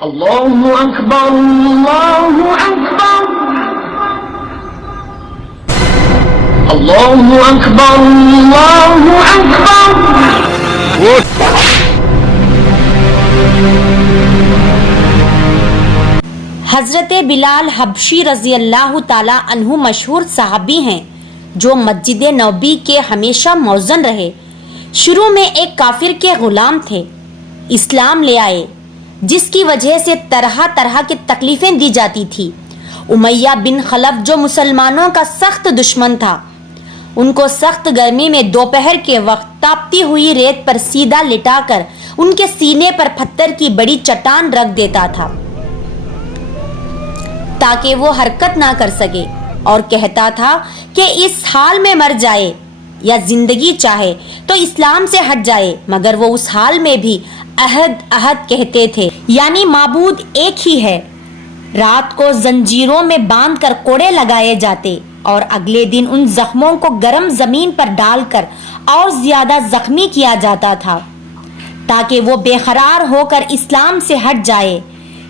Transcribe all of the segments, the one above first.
اللہ اکبر اللہ اکبر اللہ اکبر اللہ اکبر. حضرت بلال حبشی رضی اللہ تعالی عنہ مشہور صحابی ہیں جو مسجد نبوی کے ہمیشہ موزن رہے. شروع میں ایک کافر کے غلام تھے. اسلام لے آئے جس کی وجہ سے طرح طرح کی تکلیفیں دی جاتی تھی. امیہ بن خلف جو مسلمانوں کا سخت دشمن تھا، ان کو سخت گرمی میں دوپہر کے وقت تاپتی ہوئی ریت پر سیدھا لٹا کر ان کے سینے پر پتھر کی بڑی چٹان رکھ دیتا تھا تاکہ وہ حرکت نہ کر سکے، اور کہتا تھا کہ اس حال میں مر جائے یا زندگی چاہے تو اسلام سے ہٹ جائے. مگر وہ اس حال میں بھی احد احد کہتے تھے، یعنی معبود ایک ہی ہے. رات کو زنجیروں میں باندھ کر کوڑے لگائے جاتے اور اگلے دن ان زخموں کو گرم زمین پر ڈال کر اور زیادہ زخمی کیا جاتا تھا تاکہ وہ بے قرار ہو کر اسلام سے ہٹ جائے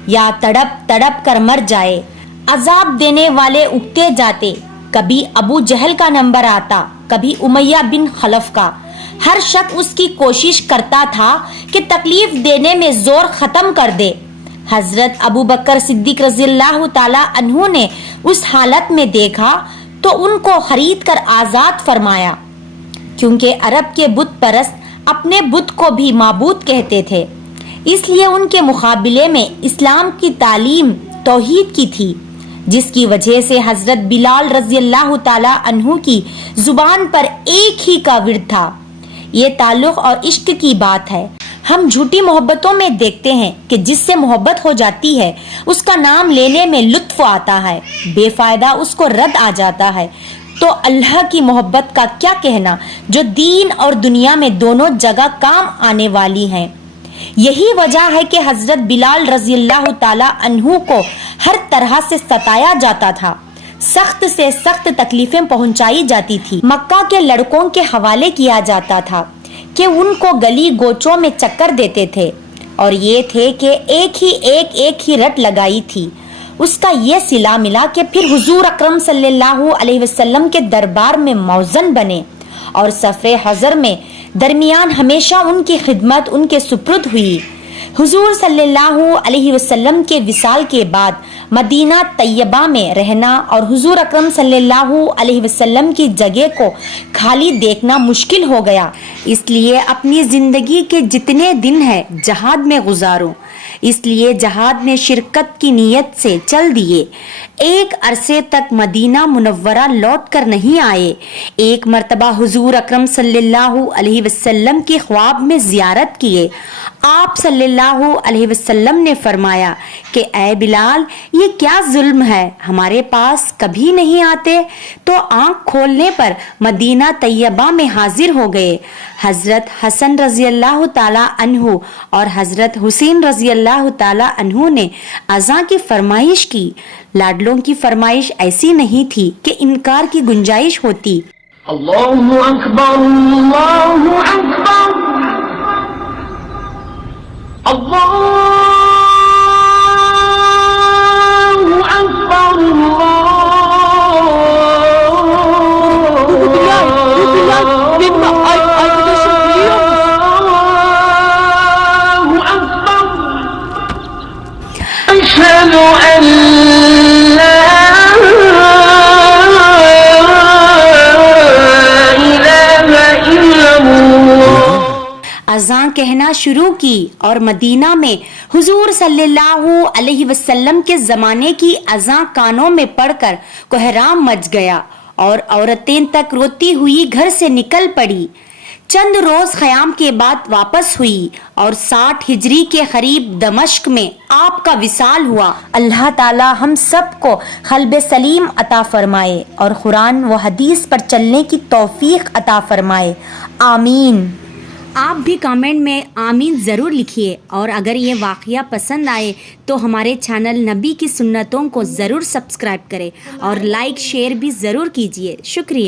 یا تڑپ تڑپ کر مر جائے. عذاب دینے والے اگتے جاتے. کبھی ابو جہل کا نمبر آتا، کبھی امیہ بن خلف کا. ہر شخص اس کی کوشش کرتا تھا کہ تکلیف دینے میں زور ختم کر دے. حضرت ابو بکر صدیق رضی اللہ تعالی عنہ نے اس حالت میں دیکھا تو ان کو خرید کر آزاد فرمایا، کیونکہ عرب کے بت پرست اپنے بت کو بھی معبود کہتے تھے. اس لیے ان کے مقابلے میں اسلام کی تعلیم توحید کی تھی، جس کی وجہ سے حضرت بلال رضی اللہ تعالی عنہ کی زبان پر ایک ہی کا ورد تھا. یہ تعلق اور عشق کی بات ہے. ہم جھوٹی محبتوں میں دیکھتے ہیں کہ جس سے محبت ہو جاتی ہے اس کا نام لینے میں لطف آتا ہے، بے فائدہ اس کو رد آ جاتا ہے. تو اللہ کی محبت کا کیا کہنا جو دین اور دنیا میں دونوں جگہ کام آنے والی ہیں. یہی وجہ ہے کہ حضرت بلال رضی اللہ تعالی عنہ کو ہر طرح سے ستایا جاتا تھا، سخت سے سخت تکلیفیں پہنچائی جاتی تھی. مکہ کے لڑکوں کے حوالے کیا جاتا تھا کہ ان کو گلی گوچوں میں چکر دیتے تھے، اور یہ تھے کہ ایک ہی رٹ لگائی تھی. اس کا یہ صلہ ملا کہ پھر حضور اکرم صلی اللہ علیہ وسلم کے دربار میں موزن بنے اور صف حضر میں درمیان ہمیشہ ان کی خدمت ان کے سپرد ہوئی. حضور صلی اللہ علیہ وسلم کے وصال کے بعد مدینہ طیبہ میں رہنا اور حضور اکرم صلی اللہ علیہ وسلم کی جگہ کو خالی دیکھنا مشکل ہو گیا. اس لیے اپنی زندگی کے جتنے دن ہیں جہاد میں گزارو. اس لیے جہاد میں شرکت کی نیت سے چل دیے. ایک عرصے تک مدینہ منورہ لوٹ کر نہیں آئے. ایک مرتبہ حضور اکرم صلی اللہ علیہ وسلم کی خواب میں زیارت کیے. آپ صلی اللہ علیہ وسلم نے فرمایا کہ اے بلال، یہ کیا ظلم ہے، ہمارے پاس کبھی نہیں آتے. تو آنکھ کھولنے پر مدینہ طیبہ میں حاضر ہو گئے. حضرت حسن رضی اللہ تعالی عنہ اور حضرت حسین رضی اللہ تعالی عنہ نے اذان کی فرمائش کی. لاڈلوں کی فرمائش ایسی نہیں تھی کہ انکار کی گنجائش ہوتی. اللہ اکبر اللہ اکبر اللہ اکبر اشهد ان لا اله الا اللہ. اذان کہنا شروع کی اور مدینہ میں حضور صلی اللہ علیہ وسلم کے زمانے کی اذان کانوں میں پڑھ کر کوہرام مچ گیا اور عورتیں تک روتی ہوئی گھر سے نکل پڑی. چند روز خیام کے بعد واپس ہوئی اور 60 ہجری کے قریب دمشق میں آپ کا وصال ہوا. اللہ تعالی ہم سب کو قلب سلیم عطا فرمائے اور قرآن و حدیث پر چلنے کی توفیق عطا فرمائے. آمین. آپ بھی کامنٹ میں آمین ضرور لکھیے، اور اگر یہ واقعہ پسند آئے تو ہمارے چینل نبی کی سنتوں کو ضرور سبسکرائب کریں اور لائک شیئر بھی ضرور کیجیے. شکریہ.